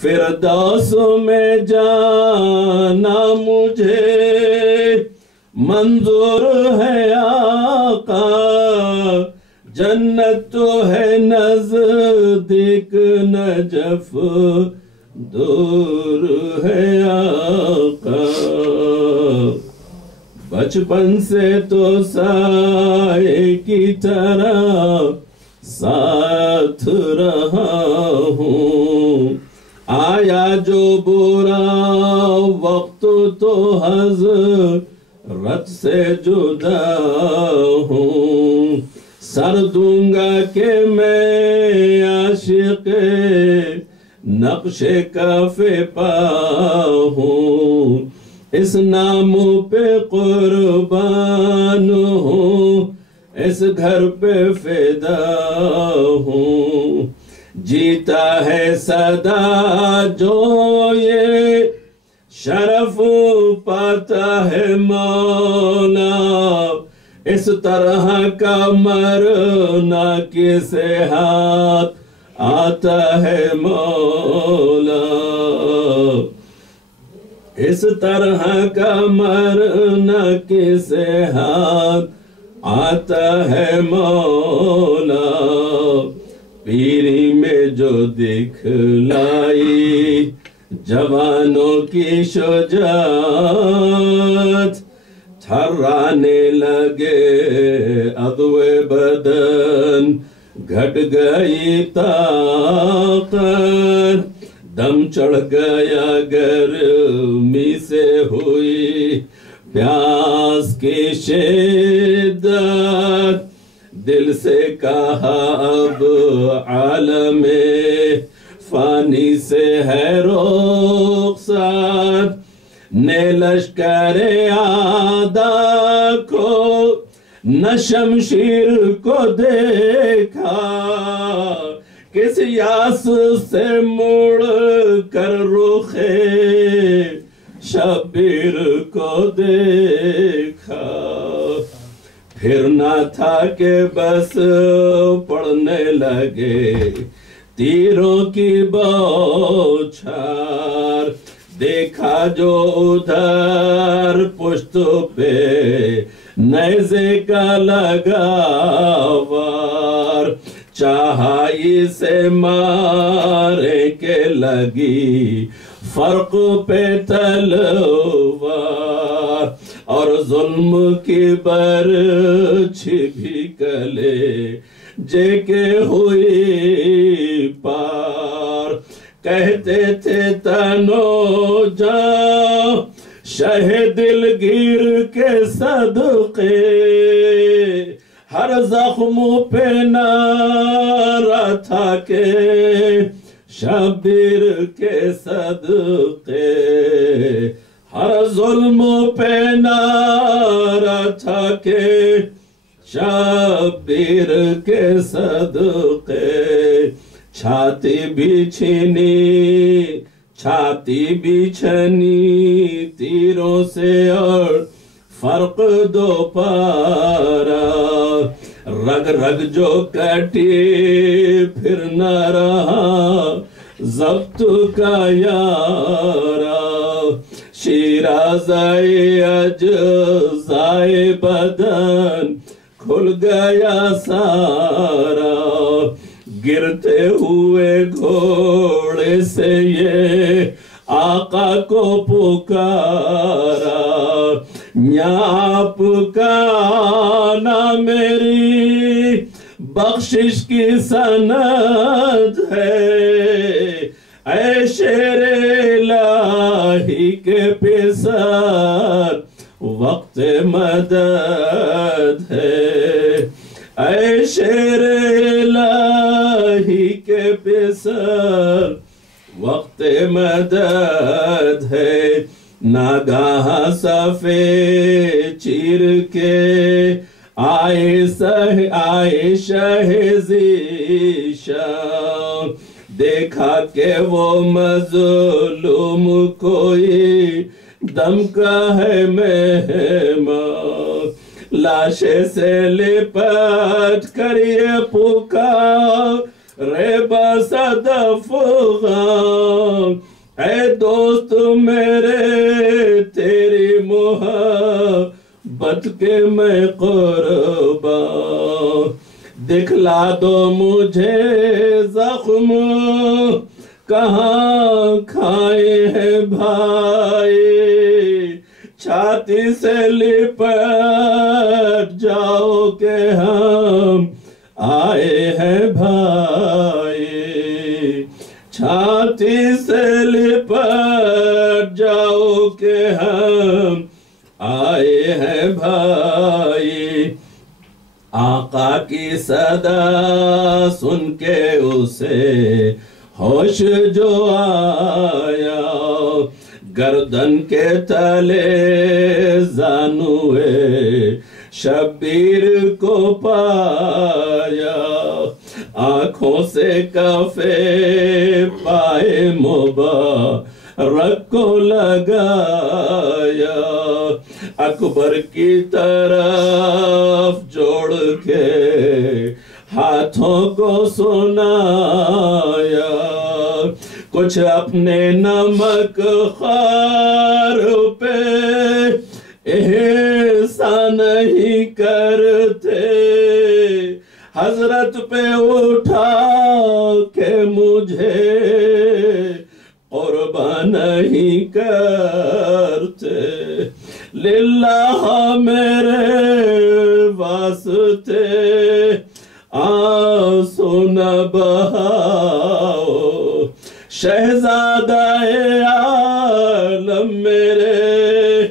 فردوس میں جانا مجھے منظور ہے آقا، جنت تو ہے نزدیک نجف دور ہے آقا۔ بچپن سے تو سائے کی طرح ساتھ رہا ہوں، آیا جو برا وقت تو حضرت سے جدا ہوں، سر دوں گا کہ میں عاشق نقش کف پا ہوں، اس نام پہ قربان ہوں، اس گھر پہ فدا ہوں۔ جیتا ہے سدا جو یہ شرف پاتا ہے مولا، اس طرح کا مرنا کسے ہاتھ آتا ہے مولا، اس طرح کا مرنا کسے ہاتھ آتا ہے مولا۔ پیری میں جو دکھلائی جوانوں کی شجاعت، تھرانے لگے عضو بدن گھٹ گئی طاقت، دم چڑھ گیا گرمی سے ہوئی پیاس کی شدت، دل سے کہا اب عالم فانی سے ہے رخصت، نے لشکر اعداء کو نہ شمشیر کو دیکھا، کس یاس سے مڑ کر رخ شبیر کو دیکھا، پھر نہ تھا کہ بس پڑنے لگے تیروں کی بوچھار، دیکھا جو ادھر پشت پہ نیزے کا لگا وار، چاہا اسے مارے کے لگی فرق پہ تلوار، اور ظلم کی برچھی بھی گلے جے کے ہوئی پار، کہتے تھے تنو جاں شہ دلگیر کے صدقے، ہر زخم پہ نعرہ تھا کہ شبیر کے صدقے، ہر ظلم پہ نعرہ تھا کہ شبیر کے صدقے، چھاتی بھی چھنی تیروں سے اور فرق دو پارا، رگ رگ جو کٹی پھر نہ رہا ضبط کا یارا، شیرازۂ اجزائے بدن کھل گیا سارا، گرتے ہوئے گھوڑے سے یہ آقا کو پکارا، آپ کا آنا میری بخشش کی سند ہے، اے شیر الہی کے پسر وقت مدد ہے، اے شیر الہی کے پسر وقت مدد ہے، ناگاہ صفے چیر کے آئے شہ ذیشان، دیکھا کہ وہ مظلوم کوئی دم کا ہے مہمان، لاشے سے لپٹ کر یہ پکار ریبہ صدف غم اے دوست میرے تیری محبت کے میں قربان دکھلا دو مجھے زخم کہاں کھائے ہیں بھائی چھاتی سے لپٹ جاؤ کہ ہم آئے ہیں بھائی چھاتی سے لپٹ جاؤ کہ ہم آئے ہیں بھائی آقا کی صدا سن کے اسے ہوش جو آیا گردن کے تلے زانوئے شبیر کو پایا آنکھوں سے کفے پائے مبارک کو لگایا اکبر کی طرف جوڑ کے ہاتھوں کو سنایا کچھ اپنے نمک خار پہ احسان نہیں کرتے حضرت پہ اٹھا کہ مجھے قربان نہیں کرتے للہ میرے واسطے آنسو نہ بہاؤ شہزادہ عالم میرے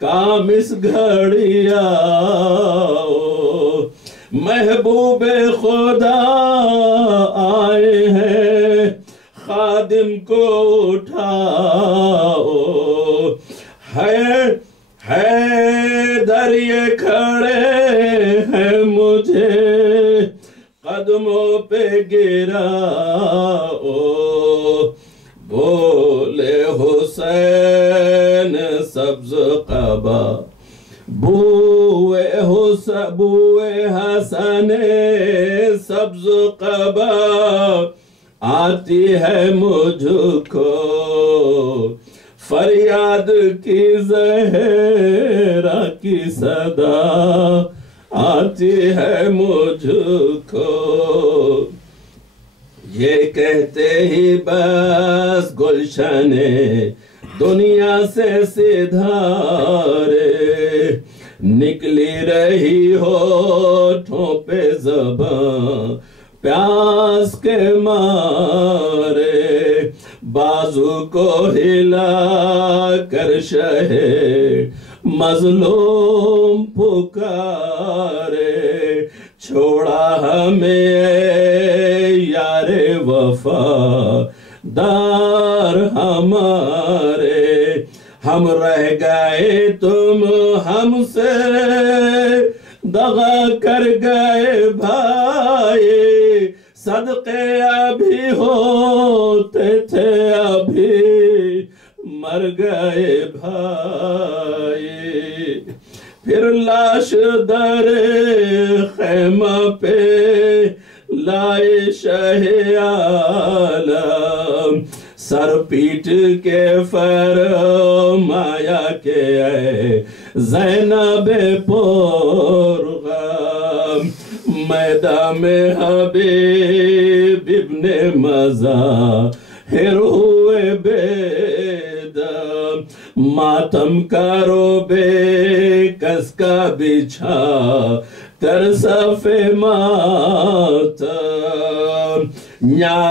کام اس گھڑی آؤ محبوب خدا آئے ہیں خادم کو اٹھاؤ ہے دریا کھڑے ہیں مجھے قدموں پہ گراؤ بولے حسین سبز قبا بوئے حسن سبز قبا آتی ہے مجھ کو فریاد کی زہرا کی صدا آتی ہے مجھ کو یہ کہتے ہی بس گلشن دنیا سے سدھارے نکلی رہی ہونٹوں پہ زبان پیاس کے مارے بازو کو ہلا کر شہ مظلوم پکارے چھوڑا ہمیں یار وفا دار ہمارے ہم رہ گئے تم ہم سے دغا کر گئے بھائی صدقے ابھی ہوتے تھے ابھی مر گئے بھائی پھر لاش در خیمہ پہ لائے شہ عالم سر پیٹ کے فرمایا کہ اے زینب پرغم میدان میں حبیب ابن مظاہر ہوئے بیدم ماتم کرو بے کس کا بچھا کر صف ماتم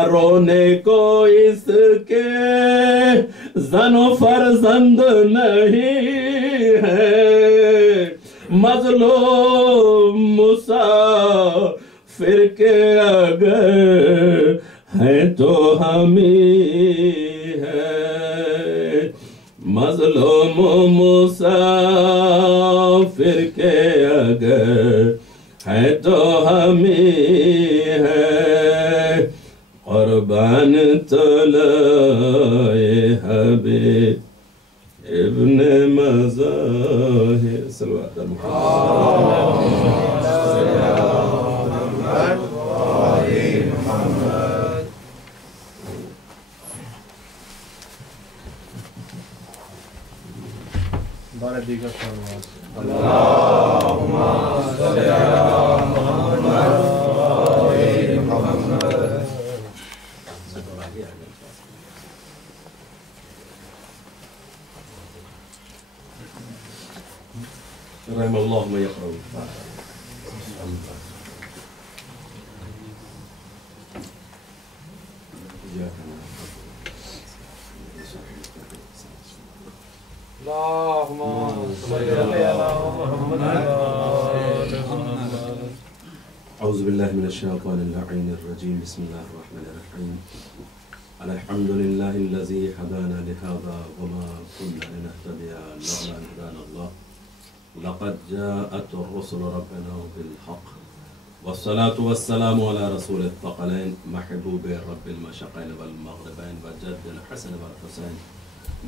رونے کو اس کے زن و فرزند نہیں ہے مظلوم مسافر کے اگر ہیں تو ہم ہی ہیں مظلوم مسافر کے اگر ہیں تو ہم ہی ہیں قربان طلائے حبیب ابن مظاہر صلوات اللہ بارہ دیگر صلوات اللہم صلی علی محمد وآل محمد. رحم اللہ من یقرأ. اللہم صلی علی محمد وآل محمد. اعوذ باللہ من الشیطان اللعین الرجیم. بسم اللہ الرحمن الرحیم. الحمد للہ الذی ہدانا لہذا وما كنا لنهتدی لولا ان هدانا اللہ. لقد جاءت الرسل ربنا بالحق والصلاة والسلام على رسول الثقلين محبوب رب المشرقين والمغربين وجد الحسن والحسين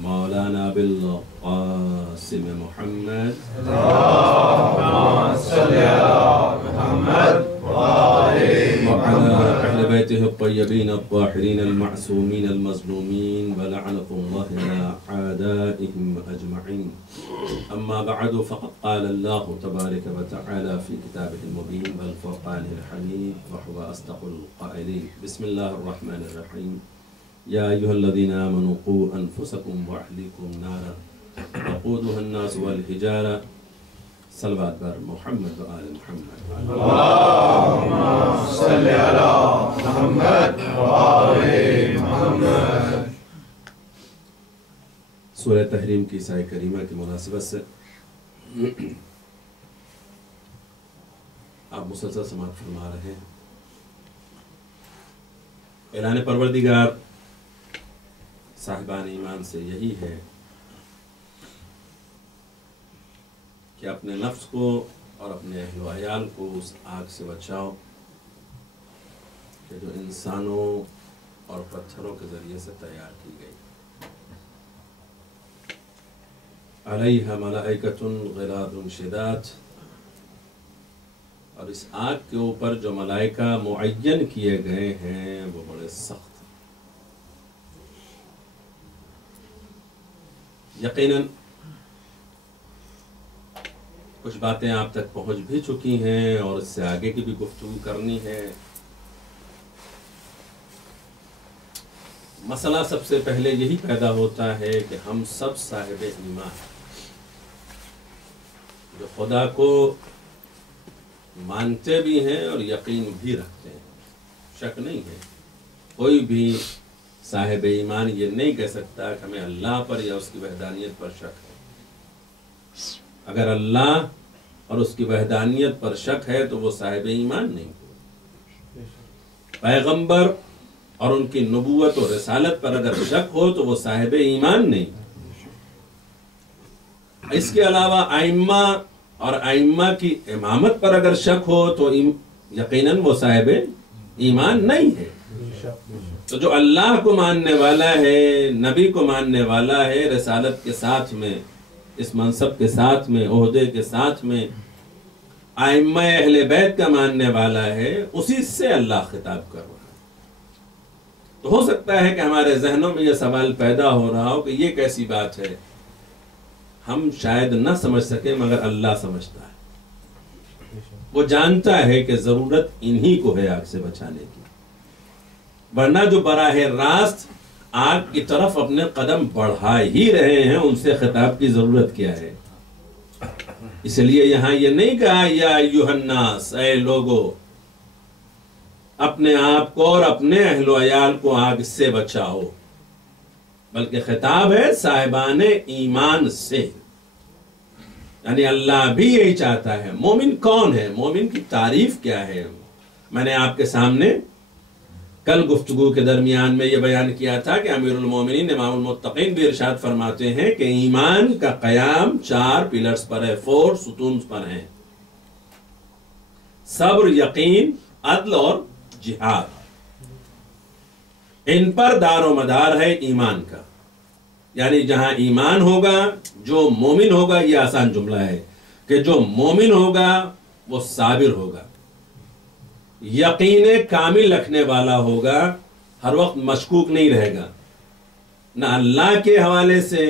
مولانا بالقاسم محمد. اللہم صلی علی محمد وعلى أهل بيته الطيبين الطاهرين المعصومين المظلومين ولعنة الله على أعدائهم أجمعين. أما بعد فقد قال الله تبارك وتعالى في كتابه المبين والفرقان الحميد وهو أصدق القائلين. بسم الله الرحمن الرحيم. يا أيها الذين آمنوا قوا أنفسكم وأهليكم نارا وقودها الناس والحجارة. صلوات بر محمد وآل محمد. اللہم صلی علی محمد وآل محمد. سورہ تحریم کی سائے کریمہ کی مناسبت سے آپ مسلسل سماعت فرما رہے ہیں. اعلان پروردگار صاحبان ایمان سے یہی ہے کہ اپنے نفس کو اور اپنے اہل و عیال کو اس آگ سے بچاؤ کہ جو انسانوں اور پتھروں کے ذریعے سے تیار کی گئی. علیہا ملائکۃ غلاظ شداد. اور اس آگ کے اوپر جو ملائکہ معین کیے گئے ہیں وہ بڑے سخت ہیں. یقیناً کچھ باتیں آپ تک پہنچ بھی چکی ہیں اور اس سے آگے کی بھی گفتگو کرنی ہے. مسئلہ سب سے پہلے یہی پیدا ہوتا ہے کہ ہم سب صاحب ایمان ہیں جو خدا کو مانتے بھی ہیں اور یقین بھی رکھتے ہیں. شک نہیں ہے. کوئی بھی صاحب ایمان یہ نہیں کہہ سکتا کہ ہمیں اللہ پر یا اس کی وحدانیت پر شک ہے. اگر اللہ اور اس کی وحدانیت پر شک ہے تو وہ صاحب ایمان نہیں. پیغمبر اور ان کی نبوت و رسالت پر اگر شک ہو تو وہ صاحب ایمان نہیں. اس کے علاوہ ائمہ اور ائمہ کی امامت پر اگر شک ہو تو یقیناً وہ صاحب ایمان نہیں ہے. تو جو اللہ کو ماننے والا ہے، نبی کو ماننے والا ہے، رسالت کے ساتھ میں، اس منصب کے ساتھ میں، عہدے کے ساتھ میں، ائمہ اہل بیت کا ماننے والا ہے، اسی سے اللہ خطاب کر رہا ہے. تو ہو سکتا ہے کہ ہمارے ذہنوں میں یہ سوال پیدا ہو رہا ہو کہ یہ کیسی بات ہے، ہم شاید نہ سمجھ سکیں مگر اللہ سمجھتا ہے. وہ جانتا ہے کہ ضرورت انہی کو ہے آگ سے بچانے کی، ورنہ جو براہ راست آگ کی طرف اپنے قدم بڑھا ہی رہے ہیں ان سے خطاب کی ضرورت کیا ہے. اس لیے یہاں یہ نہیں کہا یا ایھا الناس، اے لوگو، اپنے آپ کو اور اپنے اہل و عیال کو آگ سے بچاؤ، بلکہ خطاب ہے صاحبان ایمان سے. یعنی اللہ بھی یہی چاہتا ہے. مومن کون ہے؟ مومن کی تعریف کیا ہے؟ میں نے آپ کے سامنے کل گفتگو کے درمیان میں یہ بیان کیا تھا کہ امیر المومنین امام المتقین بھی ارشاد فرماتے ہیں کہ ایمان کا قیام 4 پلرز پر ہے، 4 ستونز پر ہیں: صبر، یقین، عدل اور جہاد. ان پر دار و مدار ہے ایمان کا. یعنی جہاں ایمان ہوگا، جو مومن ہوگا، یہ آسان جملہ ہے کہ جو مومن ہوگا وہ صابر ہوگا، یقین کامل رکھنے والا ہوگا، ہر وقت مشکوک نہیں رہے گا، نہ اللہ کے حوالے سے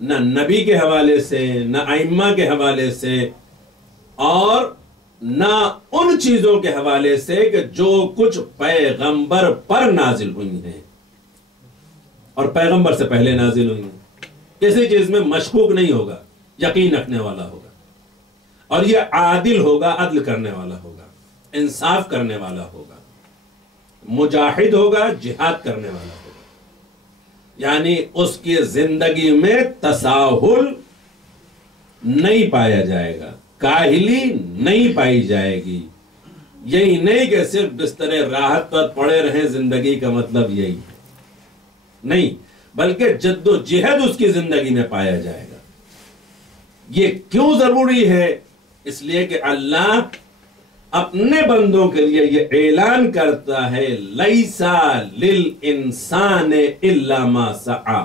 نہ نبی کے حوالے سے، نہ ائمہ کے حوالے سے، اور نہ ان چیزوں کے حوالے سے کہ جو کچھ پیغمبر پر نازل ہوئی ہیں اور پیغمبر سے پہلے نازل ہوئی ہیں۔ کسی چیز میں مشکوک نہیں ہوگا، یقین رکھنے والا ہوگا، اور یہ عادل ہوگا، عدل کرنے والا ہوگا، انصاف کرنے والا ہوگا، مجاہد ہوگا، جہاد کرنے والا ہوگا۔ یعنی اس کی زندگی میں تساہل نہیں پایا جائے گا، کاہلی نہیں پائی جائے گی۔ یہی نہیں کہ صرف بستر راحت پر پڑے رہیں، زندگی کا مطلب یہی ہے نہیں، بلکہ جد و جہد اس کی زندگی میں پایا جائے گا۔ یہ کیوں ضروری ہے؟ اس لیے کہ اللہ اپنے بندوں کے لیے یہ اعلان کرتا ہے لیسا للانسان الا ما سعی،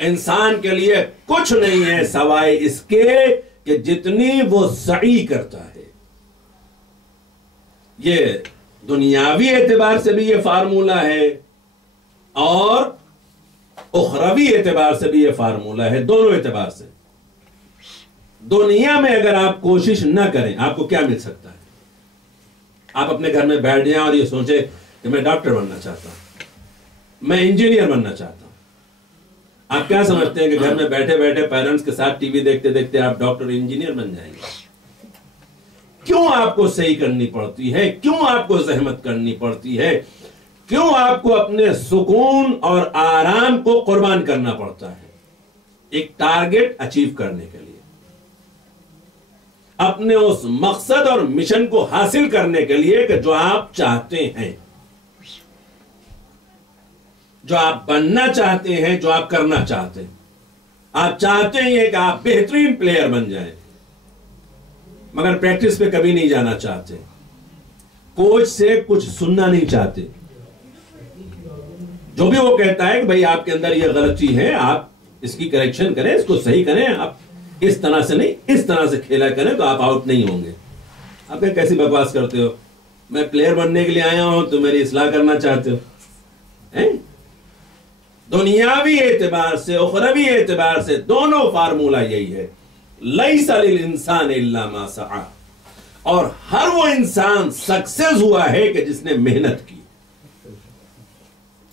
انسان کے لیے کچھ نہیں ہے سوائے اس کے کہ جتنی وہ سعی کرتا ہے۔ یہ دنیاوی اعتبار سے بھی یہ فارمولہ ہے اور اخروی اعتبار سے بھی یہ فارمولہ ہے، دونوں اعتبار سے۔ دنیا میں اگر آپ کوشش نہ کریں آپ کو کیا مل سکتا ہے؟ آپ اپنے گھر میں بیٹھ جائیں اور یہ سوچیں کہ میں ڈاکٹر بننا چاہتا ہوں، میں انجینئر بننا چاہتا ہوں۔ آپ کیا سمجھتے ہیں کہ گھر میں بیٹھے بیٹھے پیرنٹس کے ساتھ ٹی وی دیکھتے دیکھتے آپ ڈاکٹر انجینئر بن جائیں گے؟ کیوں آپ کو صحیح کرنی پڑتی ہے؟ کیوں آپ کو زحمت کرنی پڑتی ہے؟ کیوں آپ کو اپنے سکون اور آرام کو قربان کرنا پڑتا ہے؟ ایک ٹارگٹ اچیو کرنے کے لیے، اپنے اس مقصد اور مشن کو حاصل کرنے کے لیے کہ جو آپ چاہتے ہیں، جو آپ بننا چاہتے ہیں، جو آپ کرنا چاہتے ہیں۔ آپ چاہتے ہیں کہ آپ بہترین پلیئر بن جائیں، مگر پریکٹس پہ کبھی نہیں جانا چاہتے، کوچ سے کچھ سننا نہیں چاہتے۔ جو بھی وہ کہتا ہے کہ بھائی آپ کے اندر یہ غلطی ہے، آپ اس کی کریکشن کریں، اس کو صحیح کریں، آپ اس طرح سے نہیں اس طرح سے کھیلا کریں تو آپ آؤٹ نہیں ہوں گے۔ آپ کیسی بکواس کرتے ہو؟ میں پلیئر بننے کے لیے آیا ہوں تو میری اصلاح کرنا چاہتے ہو؟ دنیاوی اعتبار سے اخروی اعتبار سے دونوں فارمولہ یہی ہے، لیس للانسان الا ما سعی، اور ہر وہ انسان سکسیس ہوا ہے کہ جس نے محنت کی۔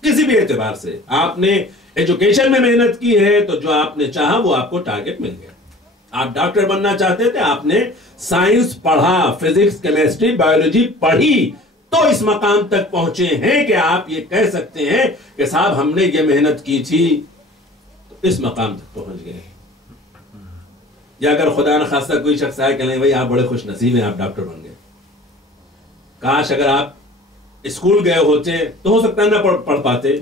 کسی بھی اعتبار سے آپ نے ایجوکیشن میں محنت کی ہے تو جو آپ نے چاہا وہ آپ کو ٹارگٹ مل گیا۔ آپ ڈاکٹر بننا چاہتے تھے، آپ نے سائنس پڑھا، فزکس، کیمسٹری، بایولوجی پڑھی تو اس مقام تک پہنچے ہیں کہ آپ یہ کہہ سکتے ہیں کہ صاحب ہم نے یہ محنت کی تھی تو اس مقام تک پہنچ گئے۔ یا اگر خدا نہ خواستہ کوئی شخص آئے کہ نہیں بھائی آپ بڑے خوش نصیب ہیں، آپ ڈاکٹر بن گئے، کاش اگر آپ اسکول گئے ہوتے تو ہو سکتا ہے نہ پڑھ پاتے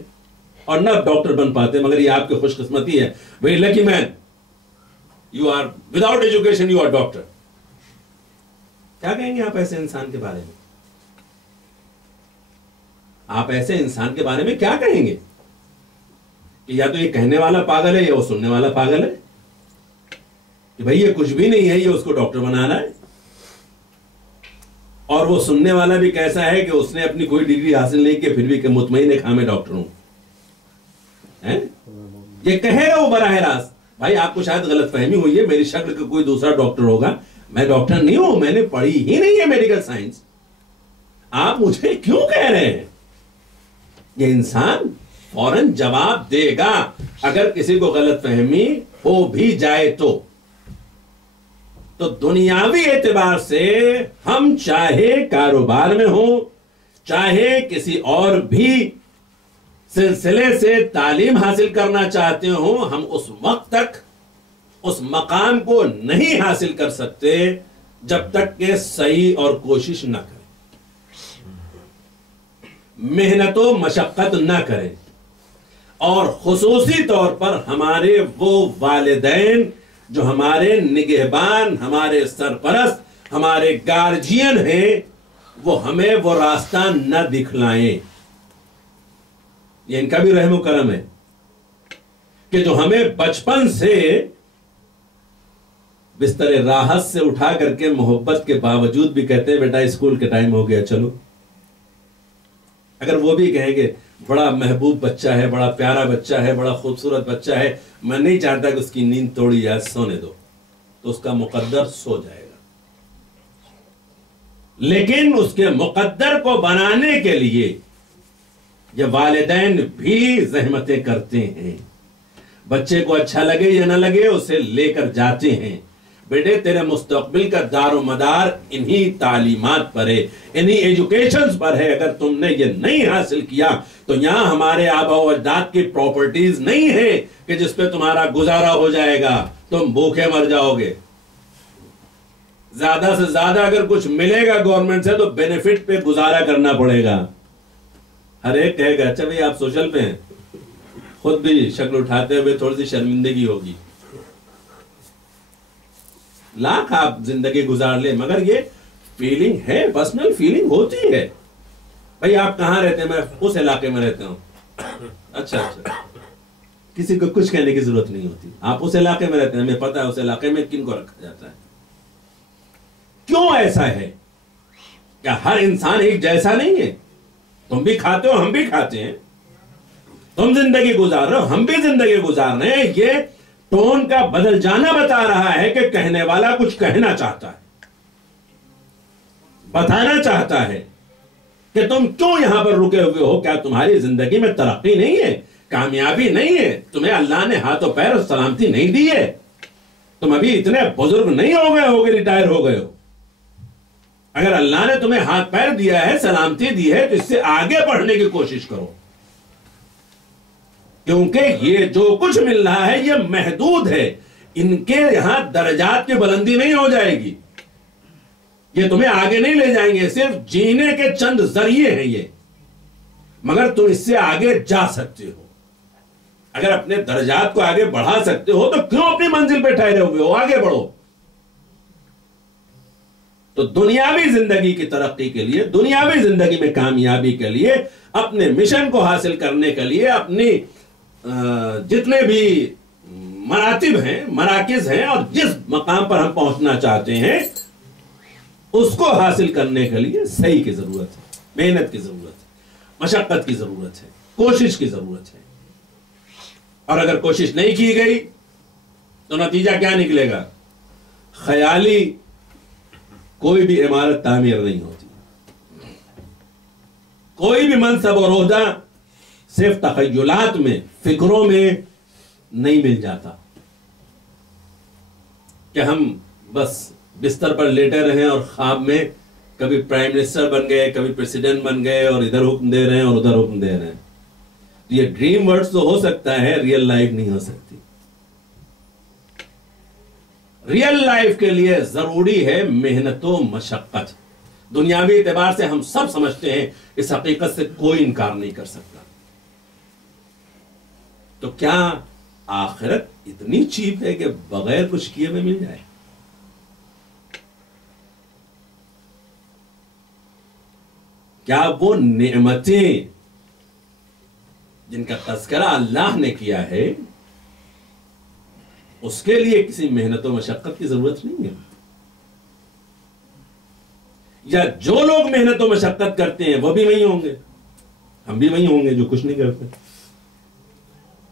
اور نہ ڈاکٹر بن پاتے، مگر یہ آپ کی خوش قسمتی ہے، very lucky man, you are without education you are doctor. کیا کہیں گے آپ ایسے انسان کے بارے میں؟ آپ ایسے انسان کے بارے میں کیا کہیں گے کہ یا تو یہ کہنے والا پاگل ہے یا وہ سننے والا پاگل ہے، کہ بھائی یہ کچھ بھی نہیں ہے، یہ اس کو ڈاکٹر بنانا ہے، اور وہ سننے والا بھی کیسا ہے کہ اس نے اپنی کوئی ڈگری حاصل نہیں کی پھر بھی کہ مطمئن ہے کہ میں ڈاکٹر ہوں۔ یہ کہے گا وہ براہ راست، بھائی آپ کو شاید غلط فہمی ہوئی ہے، میری شکل کا کوئی دوسرا ڈاکٹر ہوگا، میں ڈاکٹر نہیں ہوں، میں نے پڑھی ہی نہیں ہے میڈیکل سائنس، آپ مجھے کیوں کہہ رہے ہیں؟ یہ انسان فوراً جواب دے گا اگر کسی کو غلط فہمی ہو بھی جائے تو دنیاوی اعتبار سے ہم چاہے کاروبار میں ہوں، چاہے کسی اور بھی سلسلے سے تعلیم حاصل کرنا چاہتے ہوں، ہم اس وقت تک اس مقام کو نہیں حاصل کر سکتے جب تک کہ صحیح اور کوشش نہ کریں، محنت و مشقت نہ کریں، اور خصوصی طور پر ہمارے وہ والدین جو ہمارے نگہبان، ہمارے سرپرست، ہمارے گارجین ہیں، وہ ہمیں وہ راستہ نہ دکھلائیں۔ یہ ان کا بھی رحم و کرم ہے کہ جو ہمیں بچپن سے بستر راحت سے اٹھا کر کے محبت کے باوجود بھی کہتے ہیں بیٹا اسکول کے ٹائم ہو گیا چلو۔ اگر وہ بھی کہیں گے بڑا محبوب بچہ ہے، بڑا پیارا بچہ ہے، بڑا خوبصورت بچہ ہے، میں نہیں چاہتا کہ اس کی نیند توڑی جائے، سونے دو، تو اس کا مقدر سو جائے گا۔ لیکن اس کے مقدر کو بنانے کے لیے یہ والدین بھی زحمتیں کرتے ہیں، بچے کو اچھا لگے یا نہ لگے اسے لے کر جاتے ہیں، بیٹے تیرے مستقبل کا دار و مدار انہی تعلیمات پر ہے، انہی ایجوکیشنز پر ہے، اگر تم نے یہ نہیں حاصل کیا تو یہاں ہمارے آبا و اجداد کی پراپرٹیز نہیں ہے کہ جس پہ تمہارا گزارا ہو جائے گا، تم بھوکے مر جاؤ گے۔ زیادہ سے زیادہ اگر کچھ ملے گا گورنمنٹ سے تو بینیفٹ پہ گزارا کرنا پڑے گا۔ ہر ایک کہے گا اچھا بھئی آپ سوشل پہ ہیں، خود بھی شکل اٹھاتے ہوئے تھوڑی سی شرمندگی ہوگی، لاکھ آپ زندگی گزار لیں، مگر یہ فیلنگ ہے، پرسنل فیلنگ ہوتی ہے۔ بھئی آپ کہاں رہتے ہیں؟ میں اس علاقے میں رہتا ہوں۔ اچھا کسی کو کچھ کہنے کی ضرورت نہیں ہوتی، آپ اس علاقے میں رہتے ہیں، ہمیں پتہ ہے اس علاقے میں کن کو رکھا جاتا ہے۔ کیوں ایسا ہے؟ کیا ہر انسان ایک جیسا نہیں ہے؟ تم بھی کھاتے ہو، ہم بھی کھاتے ہیں، تم زندگی گزار رہے ہو، ہم بھی زندگی گزار رہے ہیں۔ یہ ٹون کا بدل جانا بتا رہا ہے کہ کہنے والا کچھ کہنا چاہتا ہے، بتانا چاہتا ہے کہ تم کیوں یہاں پر رکے ہوئے ہو، کیا تمہاری زندگی میں ترقی نہیں ہے، کامیابی نہیں ہے، تمہیں اللہ نے ہاتھ و پیر اور سلامتی نہیں دی ہے، تم ابھی اتنے بزرگ نہیں ہو گئے ہو کہ ریٹائر ہو گئے ہو۔ اگر اللہ نے تمہیں ہاتھ پیر دیا ہے، سلامتی دی ہے، تو اس سے آگے بڑھنے کی کوشش کرو، کیونکہ یہ جو کچھ مل رہا ہے یہ محدود ہے، ان کے یہاں درجات کی بلندی نہیں ہو جائے گی، یہ تمہیں آگے نہیں لے جائیں گے، صرف جینے کے چند ذریعے ہیں یہ، مگر تم اس سے آگے جا سکتے ہو۔ اگر اپنے درجات کو آگے بڑھا سکتے ہو تو کیوں اپنی منزل پہ ٹھہرے ہوئے ہو؟ آگے بڑھو۔ تو دنیاوی زندگی کی ترقی کے لیے، دنیاوی زندگی میں کامیابی کے لیے، اپنے مشن کو حاصل کرنے کے لیے، اپنی جتنے بھی مراتب ہیں، مراکز ہیں، اور جس مقام پر ہم پہنچنا چاہتے ہیں اس کو حاصل کرنے کے لیے صحیح کی ضرورت ہے، محنت کی ضرورت ہے، مشقت کی ضرورت ہے، کوشش کی ضرورت ہے۔ اور اگر کوشش نہیں کی گئی تو نتیجہ کیا نکلے گا؟ خیالی کوئی بھی عمارت تعمیر نہیں ہوتی، کوئی بھی منصب اور عہدہ صرف تخیلات میں، فکروں میں نہیں مل جاتا کہ ہم بس بستر پر لیٹے رہیں اور خواب میں کبھی پرائم منسٹر بن گئے، کبھی پریزیڈنٹ بن گئے، اور ادھر حکم دے رہے ہیں اور ادھر حکم دے رہے ہیں۔ یہ ڈریم ورڈز تو ہو سکتا ہے، ریئل لائف نہیں ہو سکتی۔ ریئل لائف کے لیے ضروری ہے محنت و مشقت۔ دنیاوی اعتبار سے ہم سب سمجھتے ہیں، اس حقیقت سے کوئی انکار نہیں کر سکتا۔ تو کیا آخرت اتنی چیپ ہے کہ بغیر کچھ کیے ہوئے مل جائے؟ کیا وہ نعمتیں جن کا تذکرہ اللہ نے کیا ہے اس کے لیے کسی محنت و مشقت کی ضرورت نہیں ہے؟ یا جو لوگ محنت و مشقت کرتے ہیں وہ بھی وہی ہوں گے، ہم بھی وہی ہوں گے جو کچھ نہیں کرتے؟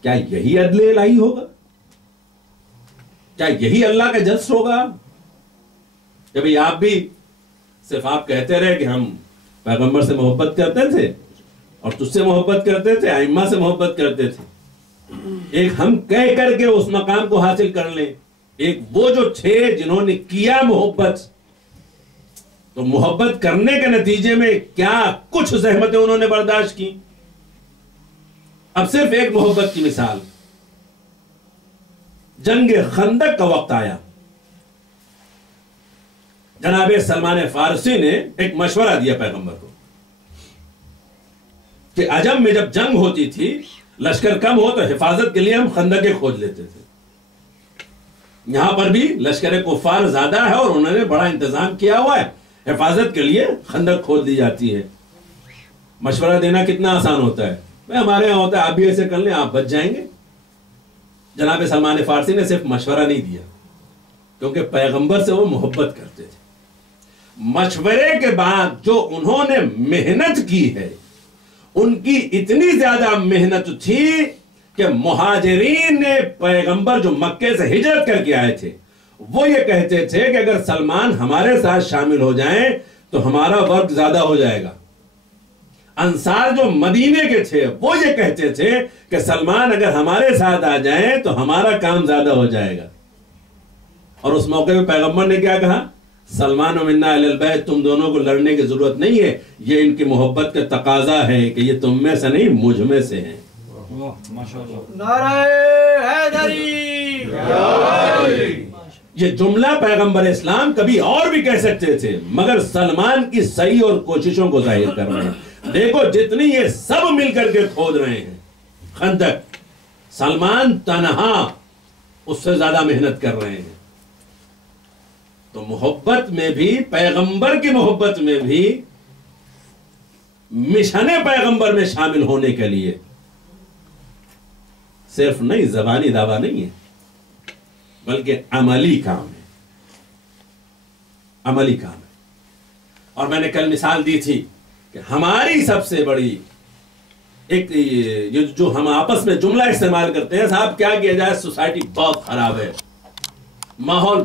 کیا یہی عدل الہی ہوگا؟ کیا یہی اللہ کا جس ہوگا کہ بھئی آپ بھی صرف آپ کہتے رہے کہ ہم پیغمبر سے محبت کرتے تھے اور تجھ سے محبت کرتے تھے، ائمہ سے محبت کرتے تھے، ایک ہم کہہ کر کے اس مقام کو حاصل کر لیں، ایک وہ جو تھے جنہوں نے کیا محبت، تو محبت کرنے کے نتیجے میں کیا کچھ زحمتیں انہوں نے برداشت کی۔ اب صرف ایک محبت کی مثال، جنگ خندق کا وقت آیا، جناب سلمان فارسی نے ایک مشورہ دیا پیغمبر کو کہ عجم میں جب جنگ ہوتی تھی، لشکر کم ہو تو حفاظت کے لیے ہم خندقیں کھود لیتے تھے، یہاں پر بھی لشکر کفار زیادہ ہے اور انہوں نے بڑا انتظام کیا ہوا ہے، حفاظت کے لیے خندق کھود دی جاتی ہے۔ مشورہ دینا کتنا آسان ہوتا ہے، ہمارے یہاں ہوتا ہے آپ بھی ایسے کر لیں آپ بچ جائیں گے۔ جناب سلمان فارسی نے صرف مشورہ نہیں دیا، کیونکہ پیغمبر سے وہ محبت کرتے تھے۔ مشورے کے بعد جو انہوں نے محنت کی ہے ان کی اتنی زیادہ محنت تھی کہ مہاجرین نے پیغمبر جو مکے سے ہجرت کر کے آئے تھے وہ یہ کہتے تھے کہ اگر سلمان ہمارے ساتھ شامل ہو جائیں تو ہمارا ورک زیادہ ہو جائے گا. انصار جو مدینے کے تھے وہ یہ کہتے تھے کہ سلمان اگر ہمارے ساتھ آ جائیں تو ہمارا کام زیادہ ہو جائے گا. اور اس موقع پہ پیغمبر نے کیا کہا؟ سلمان و منا اہل البیت، تم دونوں کو لڑنے کی ضرورت نہیں ہے، یہ ان کی محبت کا تقاضا ہے کہ یہ تم میں سے نہیں مجھ میں سے ہیں. نعرہ حیدری. یہ جملہ پیغمبر اسلام کبھی اور بھی کہہ سکتے تھے مگر سلمان کی صحیح اور کوششوں کو ظاہر کر رہے ہیں. دیکھو جتنی یہ سب مل کر کے کھود رہے ہیں خندق، سلمان تنہا اس سے زیادہ محنت کر رہے ہیں. تو محبت میں بھی، پیغمبر کی محبت میں بھی، مشن پیغمبر میں شامل ہونے کے لیے صرف نہیں زبانی دعویٰ نہیں ہے بلکہ عملی کام ہے. عملی کام ہے. اور میں نے کل مثال دی تھی کہ ہماری سب سے بڑی ایک جو ہم آپس میں جملہ استعمال کرتے ہیں، صاحب کیا کیا جائے، سوسائٹی بہت خراب ہے، ماحول